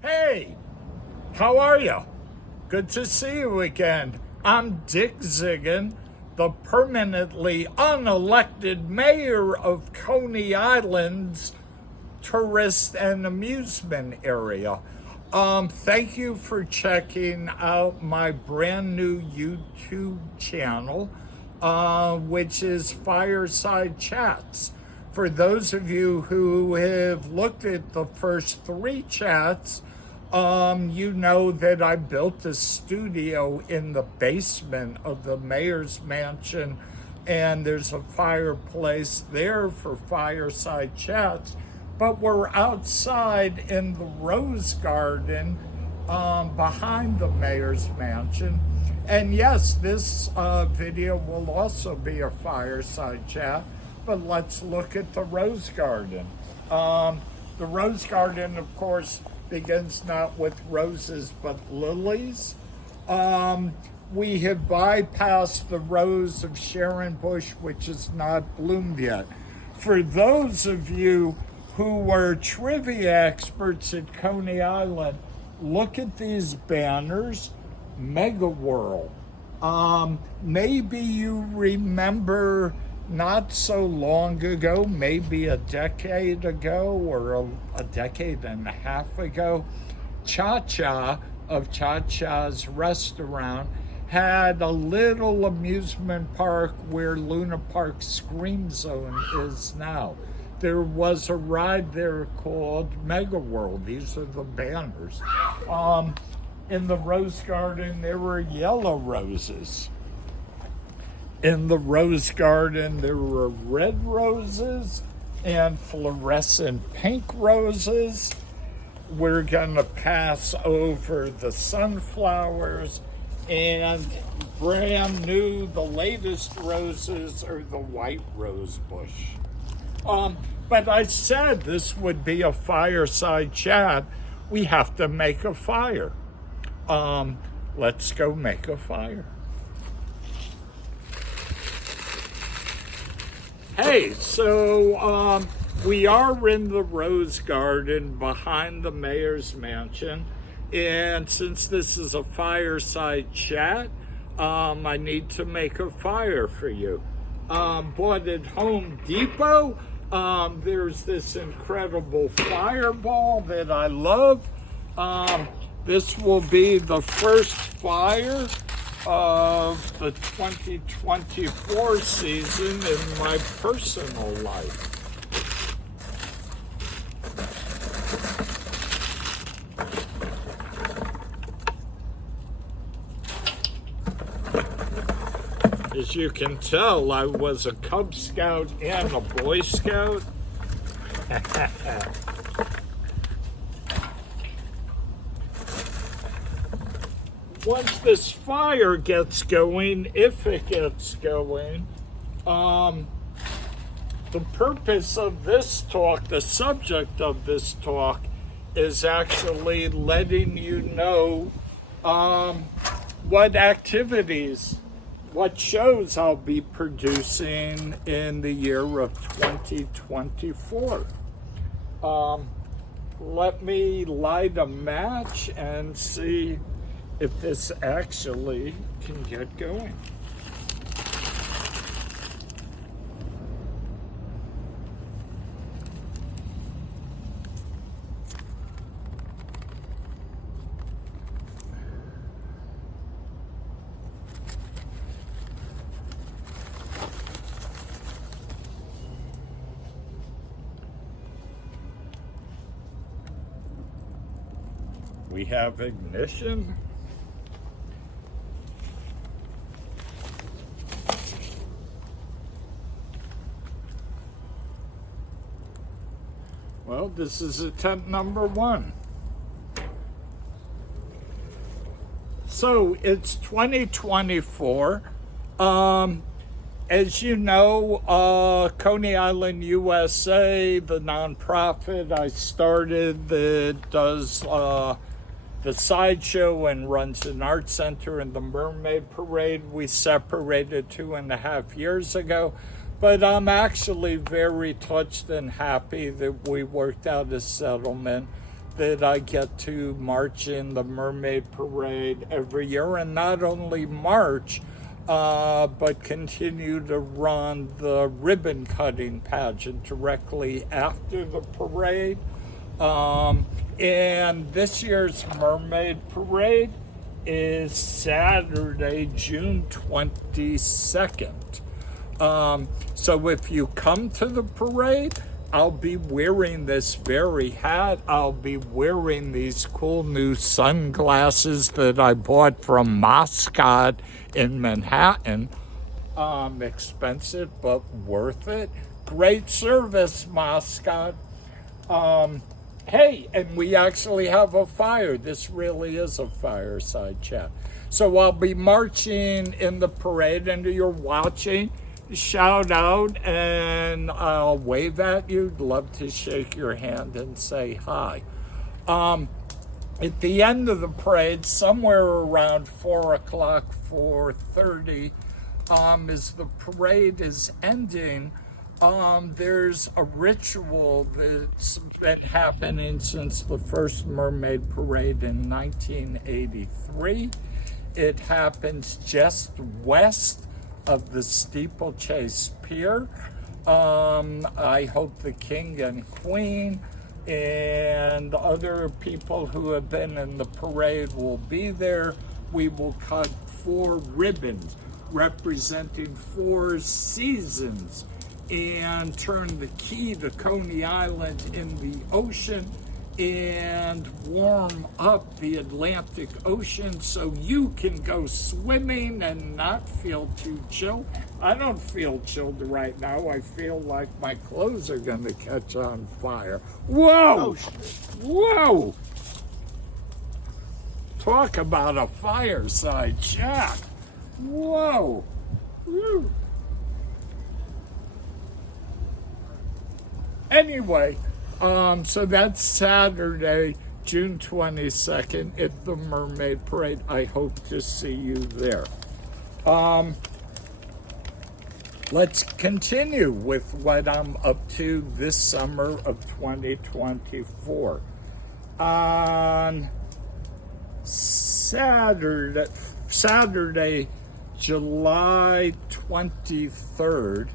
Hey, how are you? Good to see you again. I'm Dick Ziggin, the permanently unelected mayor of Coney Island's tourist and amusement area. Thank you for checking out my brand new YouTube channel, which is Fireside Chats. For those of you who have looked at the first three chats, you know that I built a studio in the basement of the mayor's mansion, and there's a fireplace there for fireside chats. But we're outside in the rose garden behind the mayor's mansion. And yes, this video will also be a fireside chat, but let's look at the rose garden. The rose garden, of course, begins not with roses but lilies. We have bypassed the rose of Sharon Bush, which has not bloomed yet. For those of you who were trivia experts at Coney Island, look at these banners. Mega World. Maybe you remember not so long ago, maybe a decade ago or a decade and a half ago, Cha-Cha of Cha-Cha's restaurant had a little amusement park where Luna Park Scream Zone is now. There was a ride there called Mega World. These are the banners. In the rose garden, there were yellow roses. In the rose garden, there were red roses and fluorescent pink roses. We're going to pass over the sunflowers, and brand new, the latest roses are the white rose bush. But I said this would be a fireside chat. We have to make a fire. Let's go make a fire. Hey, so we are in the rose garden behind the mayor's mansion. And since this is a fireside chat, I need to make a fire for you. Bought at Home Depot. There's this incredible fireball that I love. This will be the first fire of the 2024 season in my personal life. As you can tell, I was a Cub Scout and a Boy Scout. Once this fire gets going, if it gets going, the purpose of this talk, the subject of this talk, is actually letting you know what activities, what shows I'll be producing in the year of 2024. Let me light a match and see if this actually can get going. We have ignition. Well, this is attempt number one. So it's 2024. As you know, Coney Island, USA, the nonprofit I started that does the sideshow and runs an art center and the Mermaid parade, we separated 2.5 years ago. But I'm actually very touched and happy that we worked out a settlement that I get to march in the Mermaid Parade every year, and not only march, but continue to run the ribbon cutting pageant directly after the parade. And this year's Mermaid Parade is Saturday, June 22nd. So if you come to the parade, I'll be wearing this very hat. I'll be wearing these cool new sunglasses that I bought from Moscot in Manhattan. Expensive, but worth it. Great service, Moscot. Hey, and we actually have a fire. This really is a fireside chat. So I'll be marching in the parade, and you're watching. Shout out, and I'll wave at you. Love to shake your hand and say hi. At the end of the parade, somewhere around 4 o'clock, 4:30, as the parade is ending, there's a ritual that's been happening since the first Mermaid Parade in 1983. It happens just west of the Steeplechase Pier. I hope the King and Queen and other people who have been in the parade will be there. We will cut 4 ribbons representing 4 seasons and turn the key to Coney Island in the ocean and warm up the Atlantic Ocean so you can go swimming and not feel too chilled. I don't feel chilled right now. I feel like my clothes are going to catch on fire. Whoa! Whoa! Talk about a fireside chat. Whoa! Woo. Anyway, so that's Saturday, June 22nd at the Mermaid Parade. I hope to see you there. Let's continue with what I'm up to this summer of 2024. On Saturday, July 23rd,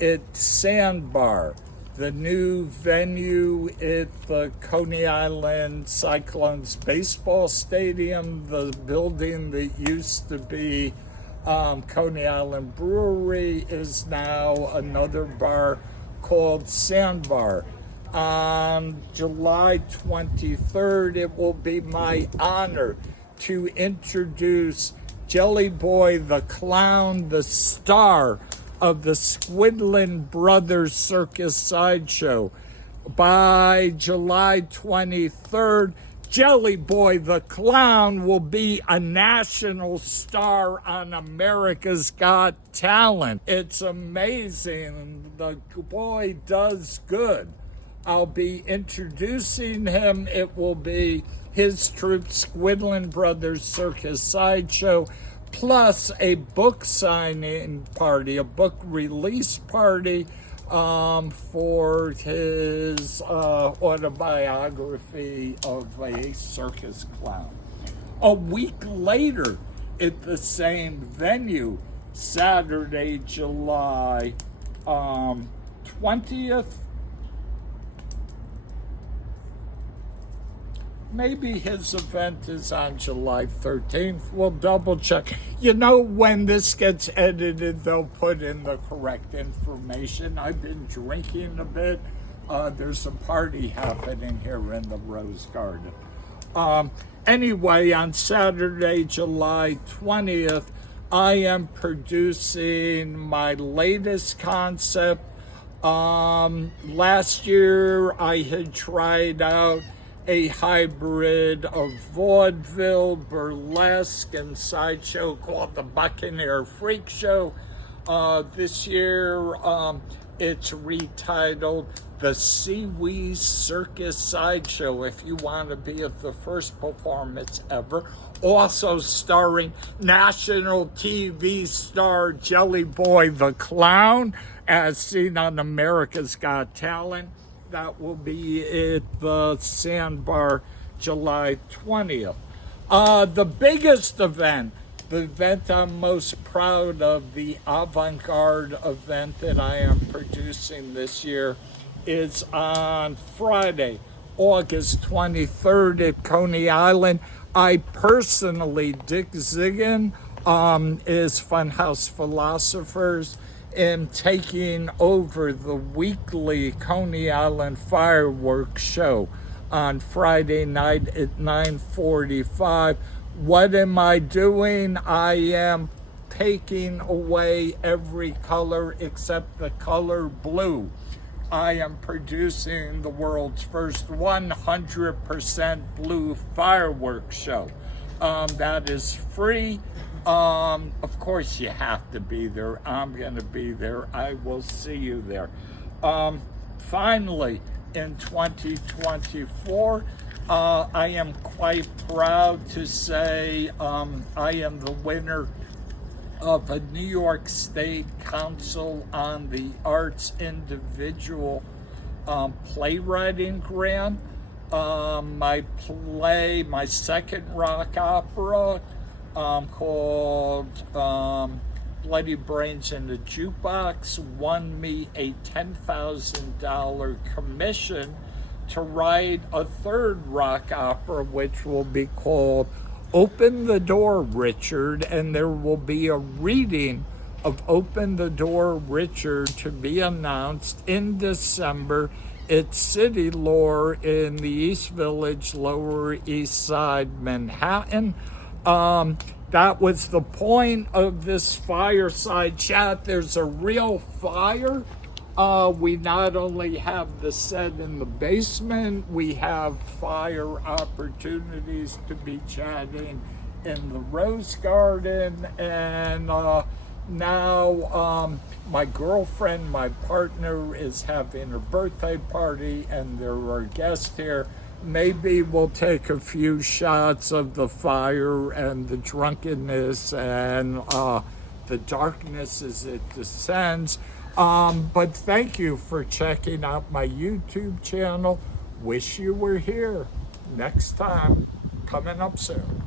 at Sandbar, the new venue at the Coney Island Cyclones baseball stadium, the building that used to be Coney Island Brewery, is now another bar called Sandbar. On July 23rd, it will be my honor to introduce Jelly Boy the Clown, the star of the Squidlin Brothers Circus Sideshow. By July 23rd, Jelly Boy the Clown will be a national star on America's Got Talent. It's amazing. The boy does good. I'll be introducing him. It will be his troupe, Squidlin Brothers Circus Sideshow, plus a book signing party, a book release party for his autobiography of a circus clown. A week later, at the same venue, Saturday, July 20th, maybe his event is on July 13th. We'll double check. You know, when this gets edited, they'll put in the correct information. I've been drinking a bit. There's a party happening here in the Rose Garden. Anyway, on Saturday, July 20th, I am producing my latest concept. Last year, I had tried out a hybrid of vaudeville, burlesque, and sideshow called the Buccaneer Freak Show. This year, it's retitled the Seaweed Circus Sideshow, if you want to be at the first performance ever. Also starring national TV star Jelly Boy the Clown, as seen on America's Got Talent. that will be at the Sandbar July 20th. The biggest event, the event I'm most proud of, the avant-garde event that I am producing this year, is on Friday, August 23rd at Coney Island. I personally, Dick Ziggin, is Funhouse Philosophers, am taking over the weekly Coney Island fireworks show on Friday night at 9:45. What am I doing? I am taking away every color except the color blue. I am producing the world's first 100% blue fireworks show. That is free. Of course you have to be there. I'm going to be there. I will see you there. Finally, in 2024, I am quite proud to say I am the winner of a New York State Council on the Arts individual playwriting grant. My play, my second rock opera, called Bloody Brains in the Jukebox, won me a $10,000 commission to write a third rock opera, which will be called Open the Door, Richard, and there will be a reading of Open the Door, Richard to be announced in December at City Lore in the East Village, Lower East Side, Manhattan. That was the point of this fireside chat. There's a real fire. We not only have the set in the basement, we have fire opportunities to be chatting in the Rose Garden. And now my girlfriend, my partner, is having a birthday party, and there are guests here. Maybe we'll take a few shots of the fire and the drunkenness and the darkness as it descends. But thank you for checking out my YouTube channel. Wish you were here. Next time, coming up soon.